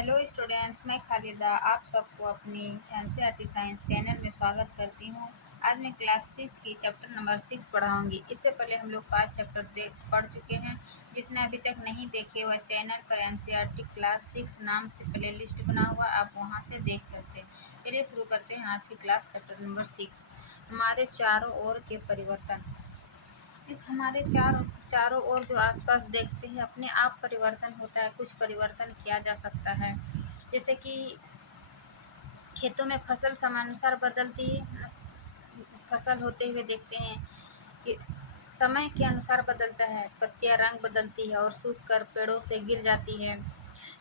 Hello students, मैं खालिदा आप सबको अपनी एनसीईआरटी साइंस चैनल में स्वागत करती हूँ। आज मैं क्लास 6 की चैप्टर नंबर 6 पढ़ाऊँगी। इससे पहले हम लोग 5 चैप्टर पढ़ चुके हैं। जिसने अभी तक नहीं देखे वह चैनल पर एनसीईआरटी क्लास 6 नाम से प्ले लिस्ट बना हुआ, आप वहाँ से देख सकते हैं। चलिए शुरू करते हैं आज की क्लास चैप्टर नंबर 6, हमारे चारों ओर के परिवर्तन। इस हमारे चारों ओर जो आसपास देखते हैं अपने आप परिवर्तन होता है, कुछ परिवर्तन किया जा सकता है। जैसे कि खेतों में फसल समयानुसार बदलती है, फसल होते हुए देखते हैं कि समय के अनुसार बदलता है, पत्तियां रंग बदलती है और सूख कर पेड़ों से गिर जाती है।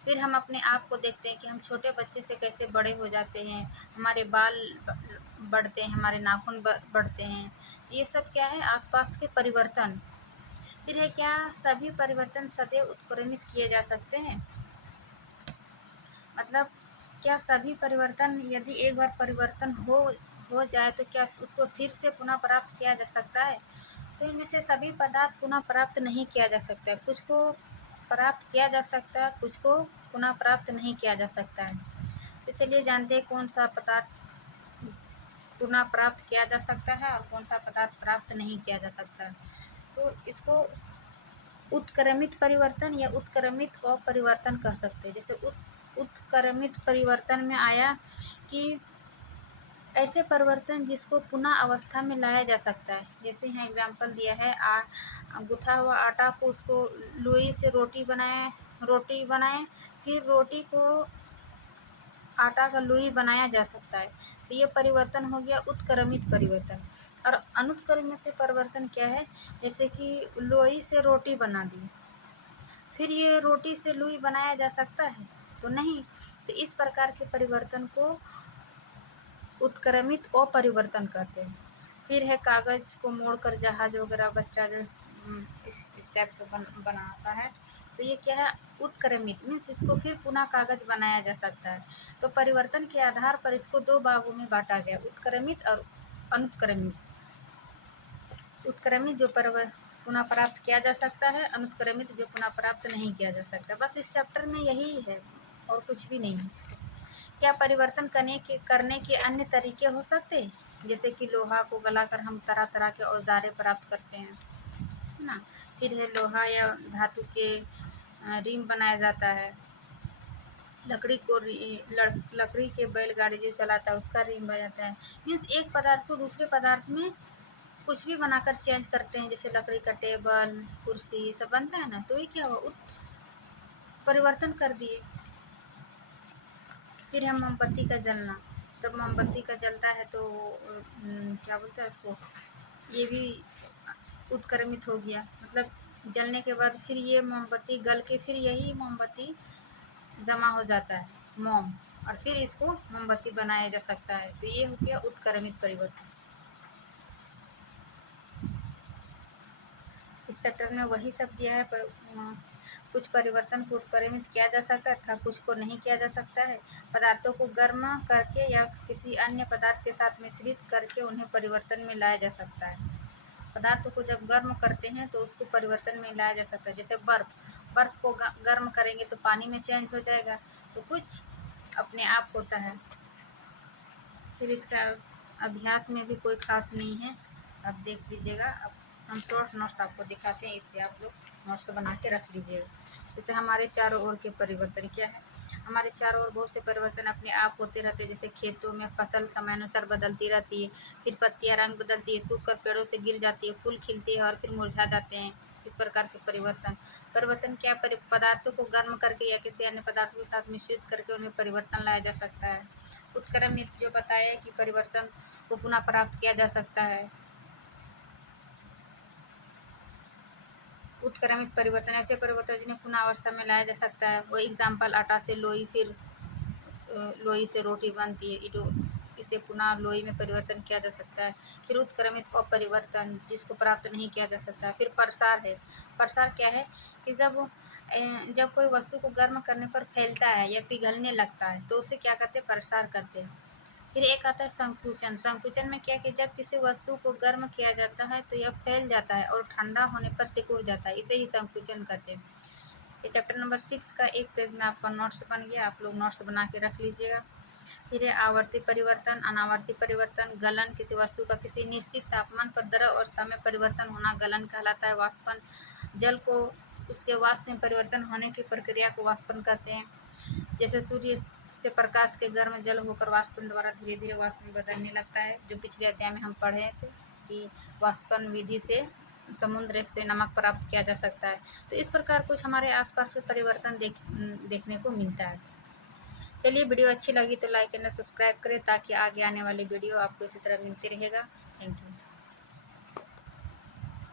फिर हम अपने आप को देखते हैं कि हम छोटे बच्चे से कैसे बड़े हो जाते हैं, हमारे बाल बढ़ते हैं, हमारे नाखून बढ़ते हैं। ये सब क्या है, आसपास के परिवर्तन। फिर है क्या, सभी परिवर्तन सदैव उत्क्रमित किए जा सकते हैं। मतलब क्या सभी परिवर्तन, यदि एक बार परिवर्तन हो जाए तो क्या उसको फिर से पुनः प्राप्त किया जा सकता है? तो इनमें से सभी पदार्थ पुनः प्राप्त नहीं किया जा सकता है। कुछ को प्राप्त किया जा सकता है, कुछ को पुनः प्राप्त नहीं किया जा सकता है। तो चलिए जानते हैं कौन सा पदार्थ पुनः प्राप्त किया जा सकता है और कौन सा पदार्थ प्राप्त नहीं किया जा सकता है। तो इसको उत्क्रमित परिवर्तन या उत्क्रमित अपरिवर्तन कह सकते हैं। जैसे उत्क्रमित परिवर्तन में आया कि ऐसे परिवर्तन जिसको पुनः अवस्था में लाया जा सकता है। जैसे यहाँ एग्जाम्पल दिया है, गुथा हुआ आटा को उसको लोई से रोटी बनाए, फिर रोटी को आटा का लोई बनाया जा सकता है। तो ये परिवर्तन हो गया उत्क्रमित परिवर्तन। और अनुत्क्रमित परिवर्तन क्या है, जैसे कि लोई से रोटी बना दी, फिर ये रोटी से लोई बनाया जा सकता है? तो नहीं। तो इस प्रकार के परिवर्तन को उत्क्रमित अपरिवर्तन कहते हैं। फिर है कागज को मोड़कर जहाज वगैरह बच्चा जो इस टाइप का बनाता है, तो ये क्या है, उत्क्रमित मीन्स इसको फिर पुनः कागज बनाया जा सकता है। तो परिवर्तन के आधार पर इसको दो भागों में बांटा गया, उत्क्रमित और अनुत्क्रमित। उत्क्रमित जो पुनः प्राप्त किया जा सकता है, अनुत्क्रमित जो पुनः प्राप्त नहीं किया जा सकता। बस इस चैप्टर में यही है और कुछ भी नहीं है। क्या परिवर्तन करने के अन्य तरीके हो सकते हैं? जैसे कि लोहा को गलाकर हम तरह तरह के औजारें प्राप्त करते हैं, है ना। फिर है लोहा या धातु के रिम बनाया जाता है। लकड़ी के बैलगाड़ी जो चलाता है उसका रिम बन जाता है। मीन्स एक पदार्थ को दूसरे पदार्थ में कुछ भी बनाकर चेंज करते हैं। जैसे लकड़ी का टेबल, कुर्सी सब बनता है ना, तो ये क्या हुआ, परिवर्तन कर दिए। फिर है मोमबत्ती का जलना। जब मोमबत्ती का जलता है तो क्या बोलते हैं उसको, ये भी उत्क्रमित हो गया। मतलब जलने के बाद फिर ये मोमबत्ती गल के फिर यही मोमबत्ती जमा हो जाता है, मोम, और फिर इसको मोमबत्ती बनाया जा सकता है। तो ये हो गया उत्क्रमित परिवर्तन। इस चैप्टर में वही सब दिया है, पर कुछ परिवर्तन को उत्क्रमित किया जा सकता था, कुछ को नहीं किया जा सकता है। पदार्थों को गर्म करके या किसी अन्य पदार्थ के साथ मिश्रित करके उन्हें परिवर्तन में लाया जा सकता है। पदार्थों को जब गर्म करते हैं तो उसको परिवर्तन में लाया जा सकता है। जैसे बर्फ को गर्म करेंगे तो पानी में चेंज हो जाएगा। तो कुछ अपने आप होता है। फिर इसका अभ्यास में भी कोई खास नहीं है, आप देख लीजिएगा। अब हम शॉर्ट नोट्स आपको दिखाते हैं, इससे आप लोग नोट्स बना के रख लीजिएगा। जैसे हमारे चारों ओर के परिवर्तन क्या है, हमारे चारों ओर बहुत से परिवर्तन अपने आप होते रहते हैं। जैसे खेतों में फसल समयानुसार बदलती रहती है, फिर पत्तियां रंग बदलती है, सूख कर पेड़ों से गिर जाती है, फूल खिलते हैं और फिर मुरझा जाते हैं। इस प्रकार के परिवर्तन क्या, पदार्थों को गर्म करके या किसी अन्य पदार्थ के साथ मिश्रित करके उनमें परिवर्तन लाया जा सकता है। उत्क्रमित जो बताया कि परिवर्तन को पुनः प्राप्त किया जा सकता है। उत्क्रमित परिवर्तन ऐसे परिवर्तन जिन्हें पुनः अवस्था में लाया जा सकता है। वो एग्जाम्पल, आटा से लोई, फिर लोई से रोटी बनती है, इसे पुनः लोई में परिवर्तन किया जा सकता है। फिर उत्क्रमित अपरिवर्तन जिसको प्राप्त नहीं किया जा सकता। फिर प्रसार है। प्रसार क्या है कि जब कोई वस्तु को गर्म करने पर फैलता है या पिघलने लगता है तो उसे क्या कहते हैं, प्रसार करते हैं। फिर एक आता है संकुचन। संकुचन में क्या कि जब किसी वस्तु को गर्म किया जाता है तो यह फैल जाता है और ठंडा होने पर सिकुड़ जाता है, इसे ही संकुचन कहते हैं। ये चैप्टर नंबर 6 का एक पेज में आपका नोट्स बन गया, आप लोग नोट्स बना के रख लीजिएगा। फिर है आवर्ती परिवर्तन, अनावर्ती परिवर्तन, गलन, किसी वस्तु का किसी निश्चित तापमान पर द्रव अवस्था में परिवर्तन होना गलन कहलाता है। वाष्पन, जल को उसके वाष्प में परिवर्तन होने की प्रक्रिया को वाष्पन कहते हैं। जैसे सूर्य से प्रकाश के गर्म जल होकर वाष्पन द्वारा धीरे धीरे वाष्प में बदलने लगता है, जो पिछले अध्याय में हम पढ़े थे कि वाष्पन विधि से समुद्र से नमक प्राप्त किया जा सकता है। तो इस प्रकार कुछ हमारे आसपास के परिवर्तन देखने को मिलता है। चलिए, वीडियो अच्छी लगी तो लाइक एंड सब्सक्राइब करें ताकि आगे आने वाली वीडियो आपको इसी तरह मिलती रहेगा। Thank you.